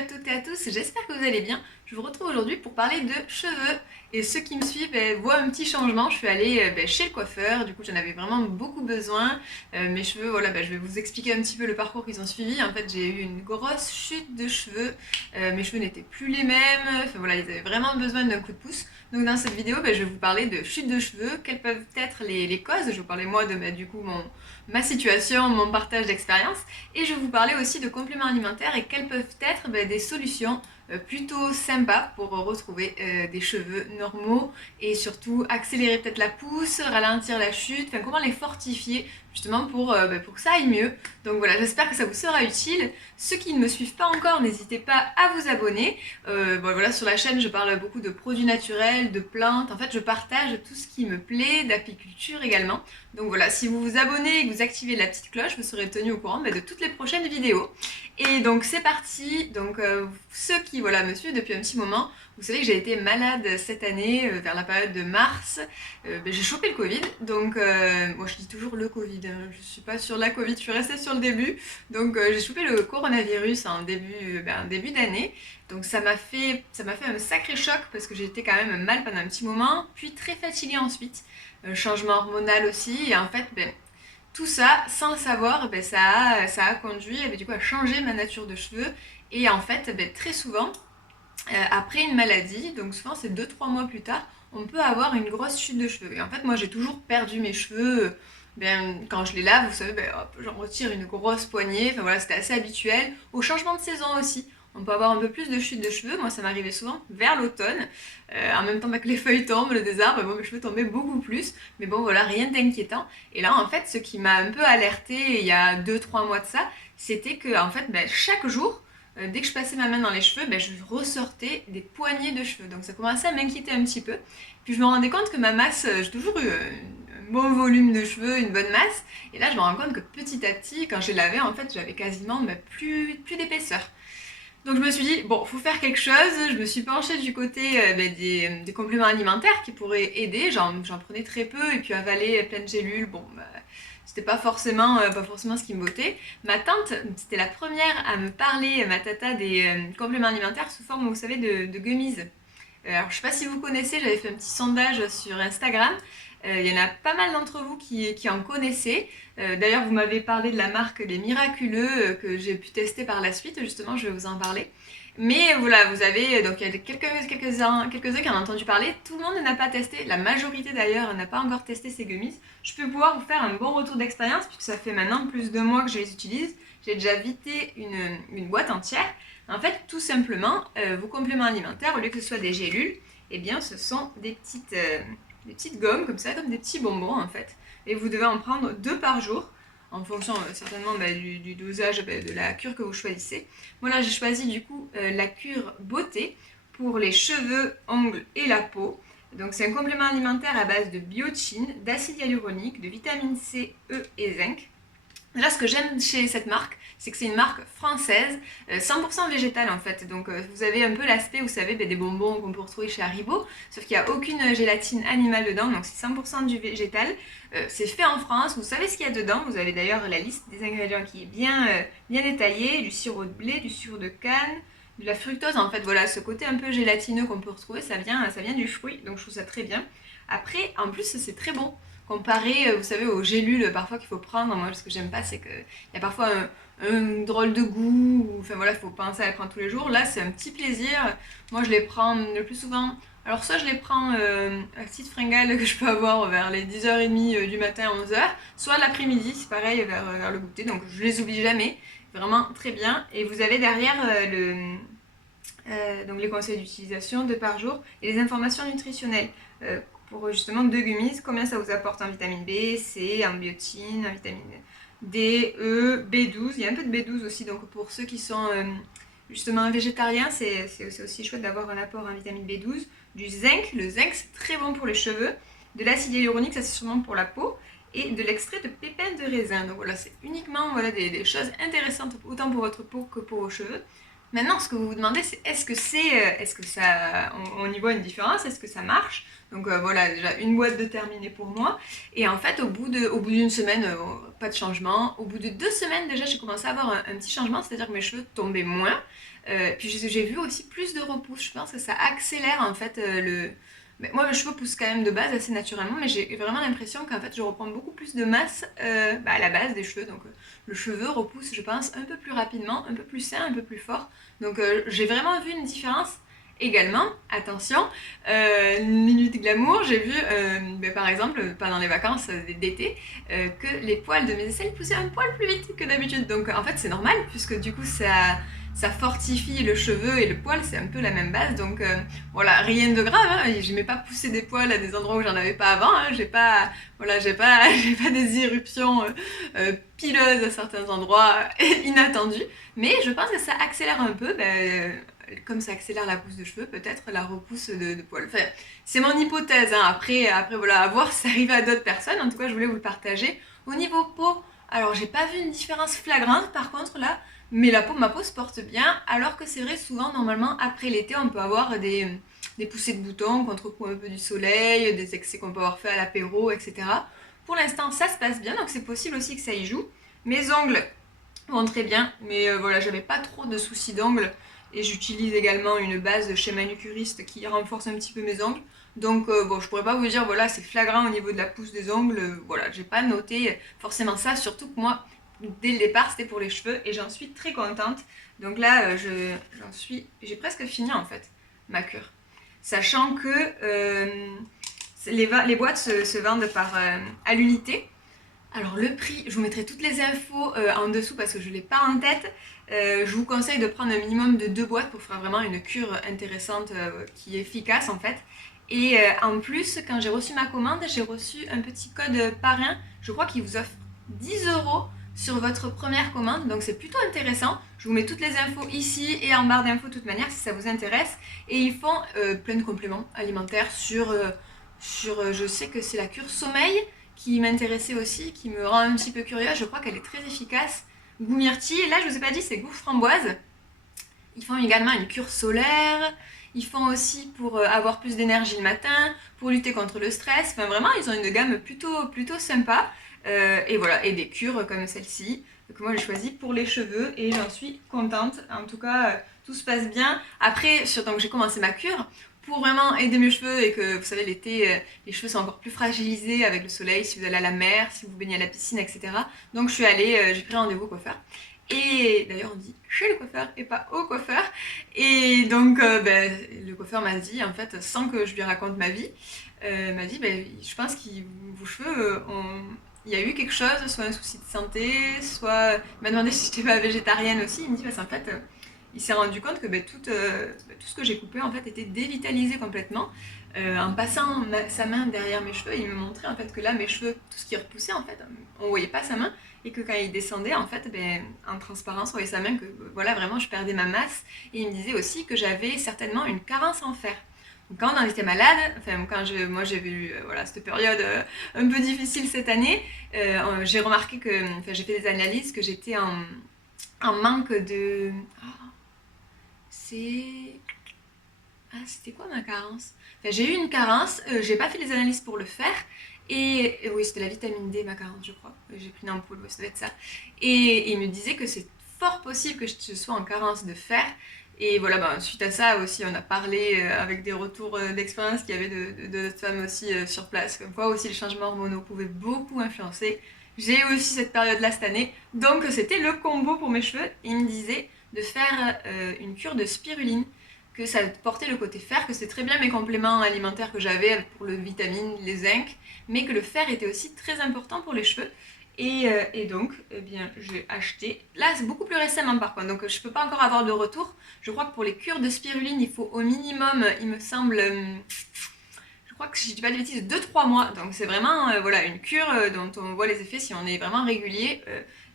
à toutes et à tous, j'espère que vous allez bien. Je vous retrouve aujourd'hui pour parler de cheveux. Et ceux qui me suivent voient un petit changement. Je suis allée chez le coiffeur, du coup j'en avais vraiment beaucoup besoin. Mes cheveux, voilà, je vais vous expliquer un petit peu le parcours qu'ils ont suivi. En fait, j'ai eu une grosse chute de cheveux. Mes cheveux n'étaient plus les mêmes. Enfin voilà, ils avaient vraiment besoin d'un coup de pouce. Donc dans cette vidéo, je vais vous parler de chute de cheveux, quelles peuvent être les causes. Je vais vous parler moi de du coup ma situation, mon partage d'expérience. Et je vais vous parler aussi de compléments alimentaires et quelles peuvent être des solutions plutôt sympas pour retrouver des cheveux normaux et surtout accélérer peut-être la pousse, ralentir la chute, enfin comment les fortifier justement pour que ça aille mieux. Donc voilà, j'espère que ça vous sera utile. Ceux qui ne me suivent pas encore, n'hésitez pas à vous abonner. Voilà, sur la chaîne, je parle beaucoup de produits naturels, de plantes. En fait, je partage tout ce qui me plaît, d'apiculture également. Donc voilà, si vous vous abonnez et que vous activez la petite cloche, vous serez tenu au courant de toutes les prochaines vidéos. Et donc c'est parti. Donc ceux qui me suivent depuis un petit moment, vous savez que j'ai été malade cette année, vers la période de mars. J'ai chopé le Covid, donc moi je dis toujours le Covid, hein, je suis pas sur la Covid, je suis restée sur le début. Donc j'ai chopé le coronavirus en début d'année. Donc ça m'a fait un sacré choc parce que j'étais quand même mal pendant un petit moment, puis très fatiguée ensuite. Changement hormonal aussi, et en fait, tout ça, sans le savoir, ça a conduit du coup, à changer ma nature de cheveux. Et en fait, très souvent, après une maladie, donc souvent c'est 2-3 mois plus tard, on peut avoir une grosse chute de cheveux. Et en fait, moi j'ai toujours perdu mes cheveux. Quand je les lave, vous savez, hop, j'en retire une grosse poignée. Enfin voilà, c'était assez habituel. Au changement de saison aussi, on peut avoir un peu plus de chute de cheveux. Moi, ça m'arrivait souvent vers l'automne. En même temps que les feuilles tombent, des arbres, mes cheveux tombaient beaucoup plus. Mais bon, voilà, rien d'inquiétant. Et là, en fait, ce qui m'a un peu alertée il y a 2-3 mois de ça, c'était que, en fait, chaque jour, dès que je passais ma main dans les cheveux, je ressortais des poignées de cheveux. Donc ça commençait à m'inquiéter un petit peu. Puis je me rendais compte que ma masse, j'ai toujours eu un bon volume de cheveux, une bonne masse. Et là, je me rends compte que petit à petit, quand je les lavais, en fait, j'avais quasiment plus d'épaisseur. Donc je me suis dit, bon, faut faire quelque chose. Je me suis penchée du côté des compléments alimentaires qui pourraient aider. J'en prenais très peu et puis avaler plein de gélules. Bon, c'était pas forcément ce qui me bottait. Ma tante, c'était la première à me parler, ma tata, des compléments alimentaires sous forme, vous savez, de gummies. Alors je sais pas si vous connaissez, j'avais fait un petit sondage sur Instagram. Il y en a pas mal d'entre vous qui en connaissaient. D'ailleurs, vous m'avez parlé de la marque Les Miraculeux que j'ai pu tester par la suite, justement, je vais vous en parler. Mais voilà, vous avez, donc il y a quelques-uns qui en ont entendu parler, tout le monde n'a pas testé, la majorité d'ailleurs n'a pas encore testé ces gummies. Je peux pouvoir vous faire un bon retour d'expérience puisque ça fait maintenant plus de mois que je les utilise. J'ai déjà vidé une boîte entière. En fait, tout simplement, vos compléments alimentaires, au lieu que ce soit des gélules, eh bien ce sont des petites gommes comme ça, comme des petits bonbons en fait. Et vous devez en prendre 2 par jour, en fonction certainement du dosage de la cure que vous choisissez. Moi là j'ai choisi du coup la cure beauté pour les cheveux, ongles et la peau. Donc c'est un complément alimentaire à base de biotine, d'acide hyaluronique, de vitamine C, E et zinc. Là, ce que j'aime chez cette marque, c'est que c'est une marque française, 100% végétale en fait. Donc vous avez un peu l'aspect, vous savez, des bonbons qu'on peut retrouver chez Haribo, sauf qu'il n'y a aucune gélatine animale dedans, donc c'est 100% du végétal. C'est fait en France, vous savez ce qu'il y a dedans, vous avez d'ailleurs la liste des ingrédients qui est bien détaillée, du sirop de blé, du sirop de canne, de la fructose, en fait, voilà, ce côté un peu gélatineux qu'on peut retrouver, ça vient du fruit, donc je trouve ça très bien. Après, en plus, c'est très bon comparé, vous savez, aux gélules parfois qu'il faut prendre. Moi, ce que j'aime pas, c'est qu'il y a parfois un drôle de goût, ou, enfin voilà, il faut penser à les prendre tous les jours. Là, c'est un petit plaisir. Moi, je les prends le plus souvent. Alors, soit je les prends à petite fringale que je peux avoir vers les 10h30 du matin à 11h, soit l'après-midi, c'est pareil, vers le goûter. Donc, je les oublie jamais. Vraiment très bien. Et vous avez derrière donc les conseils d'utilisation 2 par jour et les informations nutritionnelles. Pour justement 2 gummies, combien ça vous apporte en vitamine B, C, en biotine, en vitamine D, E, B12. Il y a un peu de B12 aussi, donc pour ceux qui sont justement végétariens, c'est aussi chouette d'avoir un apport en vitamine B12. Du zinc, le zinc c'est très bon pour les cheveux. De l'acide hyaluronique, ça c'est sûrement pour la peau. Et de l'extrait de pépins de raisin. Donc voilà, c'est uniquement des choses intéressantes autant pour votre peau que pour vos cheveux. Maintenant, ce que vous vous demandez, c'est est-ce que ça, on y voit une différence, est-ce que ça marche? Donc voilà, déjà une boîte de terminée pour moi. Et en fait, au bout d'une semaine, pas de changement. Au bout de 2 semaines, déjà, j'ai commencé à avoir un petit changement, c'est-à-dire que mes cheveux tombaient moins. Puis j'ai vu aussi plus de repousse. Je pense que ça accélère en fait le. Mais moi, mes cheveux poussent quand même de base assez naturellement, mais j'ai vraiment l'impression qu'en fait, je reprends beaucoup plus de masse à la base des cheveux. Donc le cheveu repousse, je pense, un peu plus rapidement, un peu plus sain, un peu plus fort. Donc j'ai vraiment vu une différence. Également, attention, minute glamour, j'ai vu par exemple pendant les vacances d'été que les poils de mes aisselles poussaient un poil plus vite que d'habitude. Donc en fait c'est normal puisque du coup ça fortifie le cheveu et le poil, c'est un peu la même base. Donc voilà, rien de grave, hein. Je n'ai pas poussé des poils à des endroits où j'en avais pas avant. Hein. J'ai pas, voilà, j'ai pas des éruptions pileuses à certains endroits inattendues. Mais je pense que ça accélère un peu, comme ça accélère la pousse de cheveux, peut-être la repousse de poils. Enfin, c'est mon hypothèse, hein. Après, voilà, à voir si ça arrive à d'autres personnes. En tout cas, je voulais vous le partager. Au niveau peau, alors j'ai pas vu une différence flagrante par contre là, mais ma peau se porte bien, alors que c'est vrai, souvent, normalement, après l'été, on peut avoir des poussées de boutons, contre-coup un peu du soleil, des excès qu'on peut avoir fait à l'apéro, etc. Pour l'instant, ça se passe bien, donc c'est possible aussi que ça y joue. Mes ongles vont très bien, mais voilà, j'avais pas trop de soucis d'ongles. Et j'utilise également une base chez manucuriste qui renforce un petit peu mes ongles. Donc bon, je pourrais pas vous dire, voilà, c'est flagrant au niveau de la pousse des ongles. Voilà, j'ai pas noté forcément ça, surtout que moi, dès le départ, c'était pour les cheveux et j'en suis très contente. Donc là, j'ai presque fini en fait ma cure. Sachant que les boîtes se vendent à l'unité. Alors le prix, je vous mettrai toutes les infos en dessous parce que je ne l'ai pas en tête. Je vous conseille de prendre un minimum de 2 boîtes pour faire vraiment une cure intéressante qui est efficace en fait. Et en plus, quand j'ai reçu ma commande, j'ai reçu un petit code parrain. Je crois qu'il vous offre 10 € sur votre première commande, donc c'est plutôt intéressant. Je vous mets toutes les infos ici et en barre d'infos de toute manière si ça vous intéresse. Et ils font plein de compléments alimentaires je sais que c'est la cure sommeil qui m'intéressait aussi, qui me rend un petit peu curieuse. Je crois qu'elle est très efficace. Goût myrtille, et là je vous ai pas dit, c'est goût framboise. Ils font également une cure solaire. Ils font aussi pour avoir plus d'énergie le matin, pour lutter contre le stress. Enfin vraiment, ils ont une gamme plutôt sympa. Et voilà, et des cures comme celle-ci que moi j'ai choisi pour les cheveux et j'en suis contente. En tout cas, tout se passe bien. Après, surtout que j'ai commencé ma cure, pour vraiment aider mes cheveux et que vous savez l'été les cheveux sont encore plus fragilisés avec le soleil si vous allez à la mer, si vous baignez à la piscine, etc. Donc je suis allée, j'ai pris rendez-vous au coiffeur. Et d'ailleurs on dit chez le coiffeur et pas au coiffeur. Et donc le coiffeur m'a dit en fait sans que je lui raconte ma vie, m'a dit je pense que vos cheveux il y a eu quelque chose, soit un souci de santé, soit il m'a demandé si j'étais pas végétarienne aussi. Il me dit parce qu'en fait il s'est rendu compte que tout ce que j'ai coupé en fait était dévitalisé complètement. En passant sa main derrière mes cheveux, il me montrait en fait que là mes cheveux, tout ce qui repoussait en fait, on voyait pas sa main et que quand il descendait en fait, en transparence, on voyait sa main que voilà vraiment je perdais ma masse. Et il me disait aussi que j'avais certainement une carence en fer. Donc, quand on en était malade, enfin moi j'ai eu voilà cette période un peu difficile cette année, j'ai remarqué que, enfin j'ai fait des analyses que j'étais en manque de. Oh, c'est. Ah, c'était quoi ma carence? Enfin, j'ai eu une carence, j'ai pas fait les analyses pour le faire. Et oui, c'était la vitamine D, ma carence, je crois. J'ai pris une ampoule, ouais, ça doit être ça. Et il me disait que c'est fort possible que je sois en carence de fer. Et voilà, suite à ça aussi, on a parlé avec des retours d'expérience qu'il y avait de femmes aussi sur place. Comme quoi aussi, les changements hormonaux pouvaient beaucoup influencer. J'ai eu aussi cette période-là cette année. Donc, c'était le combo pour mes cheveux. Il me disait de faire une cure de spiruline, que ça portait le côté fer, que c'est très bien mes compléments alimentaires que j'avais pour le vitamine, les zinc, mais que le fer était aussi très important pour les cheveux. Et donc, eh bien, j'ai acheté. Là, c'est beaucoup plus récemment par contre, donc je ne peux pas encore avoir de retour. Je crois que pour les cures de spiruline, il faut au minimum, il me semble, je crois que si je dis pas de bêtises, 2-3 mois. Donc c'est vraiment voilà, une cure dont on voit les effets si on est vraiment régulier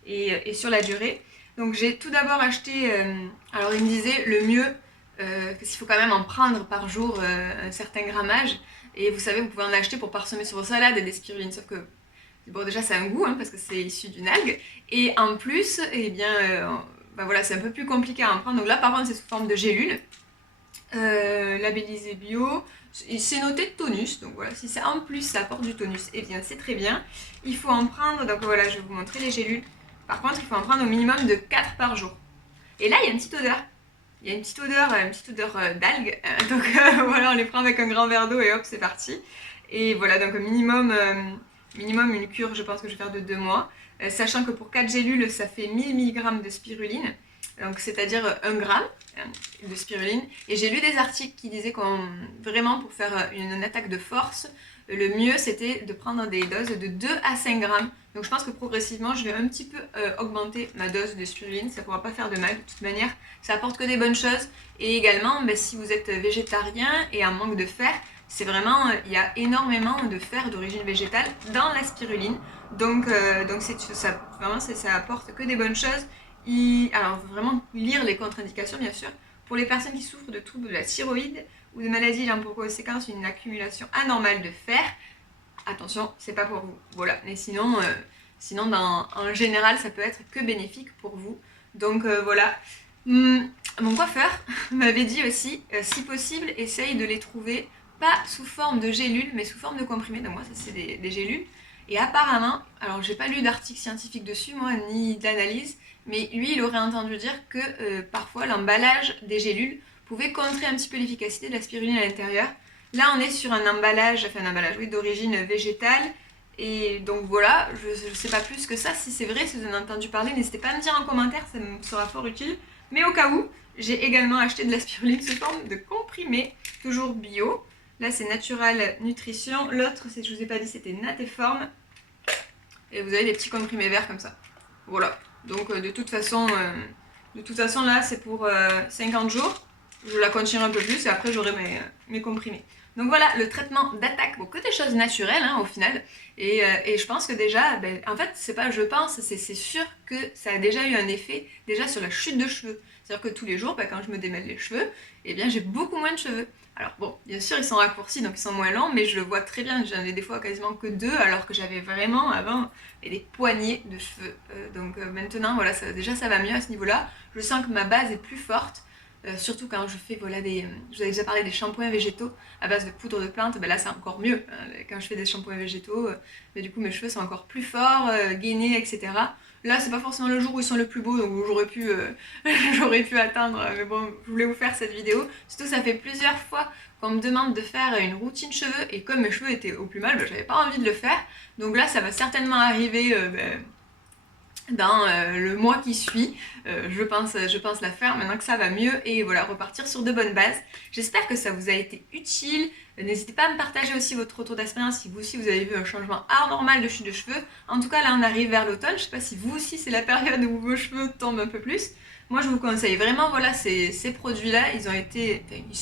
et sur la durée. Donc j'ai tout d'abord acheté, alors il me disait le mieux, parce qu'il faut quand même en prendre par jour un certain grammage. Et vous savez, vous pouvez en acheter pour parsemer sur vos salades des spirulines, sauf que bon, déjà, c'est un goût, hein, parce que c'est issu d'une algue. Et en plus, eh bien, bah voilà, c'est un peu plus compliqué à en prendre. Donc là par contre c'est sous forme de gélule, labellisé bio, et c'est noté tonus, donc voilà, si ça en plus ça apporte du tonus, et bien c'est très bien. Il faut en prendre, donc voilà, je vais vous montrer les gélules. Par contre il faut en prendre au minimum de 4 par jour. Et là il y a une petite odeur. Il y a une petite odeur d'algues. Donc voilà, on les prend avec un grand verre d'eau et hop, c'est parti. Et voilà, donc minimum une cure, je pense que je vais faire de 2 mois. Sachant que pour 4 gélules, ça fait 1000 mg de spiruline. Donc c'est-à-dire 1 gramme de spiruline. Et j'ai lu des articles qui disaient qu'on vraiment pour faire une attaque de force, le mieux c'était de prendre des doses de 2 à 5 grammes. Donc je pense que progressivement je vais un petit peu augmenter ma dose de spiruline, ça ne pourra pas faire de mal de toute manière, ça apporte que des bonnes choses. Et également si vous êtes végétarien et en manque de fer, c'est vraiment, il y a énormément de fer d'origine végétale dans la spiruline. Donc ça apporte que des bonnes choses. Alors vraiment lire les contre-indications bien sûr. Pour les personnes qui souffrent de troubles de la thyroïde ou de maladies ayant pour conséquence une accumulation anormale de fer, attention, c'est pas pour vous. Voilà, mais sinon en général, ça peut être que bénéfique pour vous. Donc voilà. Mon coiffeur m'avait dit aussi, si possible, essaye de les trouver pas sous forme de gélules, mais sous forme de comprimés. Donc moi, ça c'est des gélules. Et apparemment, alors j'ai pas lu d'article scientifique dessus, moi, ni d'analyse, mais lui, il aurait entendu dire que parfois l'emballage des gélules pouvait contrer un petit peu l'efficacité de la spiruline à l'intérieur. Là, on est sur un emballage oui, d'origine végétale. Et donc voilà, je ne sais pas plus que ça. Si c'est vrai, si vous en avez entendu parler, n'hésitez pas à me dire en commentaire, ça me sera fort utile. Mais au cas où, j'ai également acheté de la spiruline sous forme de comprimé, toujours bio. Là, c'est Natural Nutrition. L'autre, je vous ai pas dit, c'était Natéform. Et vous avez des petits comprimés verts comme ça. Voilà. Donc de toute façon, là, c'est pour 50 jours. Je la continuerai un peu plus et après, j'aurai mes comprimés. Donc voilà, le traitement d'attaque, bon, que des choses naturelles hein, au final. Et je pense que déjà, en fait, c'est pas je pense, c'est sûr que ça a déjà eu un effet déjà sur la chute de cheveux. C'est-à-dire que tous les jours, quand je me démêle les cheveux, eh bien j'ai beaucoup moins de cheveux. Alors bon, bien sûr, ils sont raccourcis, donc ils sont moins longs, mais je le vois très bien. J'en ai des fois quasiment que 2, alors que j'avais vraiment avant des poignées de cheveux. Donc maintenant, voilà, déjà ça va mieux à ce niveau-là. Je sens que ma base est plus forte. Surtout quand je fais, voilà, je vous avais déjà parlé des shampoings végétaux à base de poudre de plante, là c'est encore mieux. Quand je fais des shampoings végétaux, du coup mes cheveux sont encore plus forts, gainés, etc. Là c'est pas forcément le jour où ils sont le plus beaux, donc j'aurais pu, j'aurais pu attendre, mais bon, je voulais vous faire cette vidéo. Surtout ça fait plusieurs fois qu'on me demande de faire une routine cheveux, et comme mes cheveux étaient au plus mal, j'avais pas envie de le faire. Donc là ça va certainement arriver dans le mois qui suit, je pense la faire maintenant que ça va mieux et voilà, repartir sur de bonnes bases. J'espère que ça vous a été utile. N'hésitez pas à me partager aussi votre retour d'expérience si vous aussi vous avez vu un changement anormal de chute de cheveux. En tout cas là on arrive vers l'automne, je sais pas si vous aussi c'est la période où vos cheveux tombent un peu plus. Moi je vous conseille vraiment voilà ces produits là, ils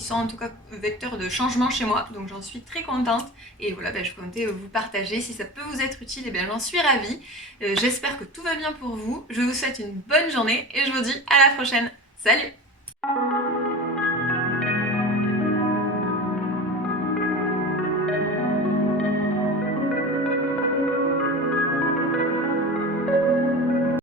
sont en tout cas vecteurs de changement chez moi, donc j'en suis très contente. Et voilà, je comptais vous partager. Si ça peut vous être utile, et bien j'en suis ravie. J'espère que tout va bien pour vous. Je vous souhaite une bonne journée et je vous dis à la prochaine. Salut!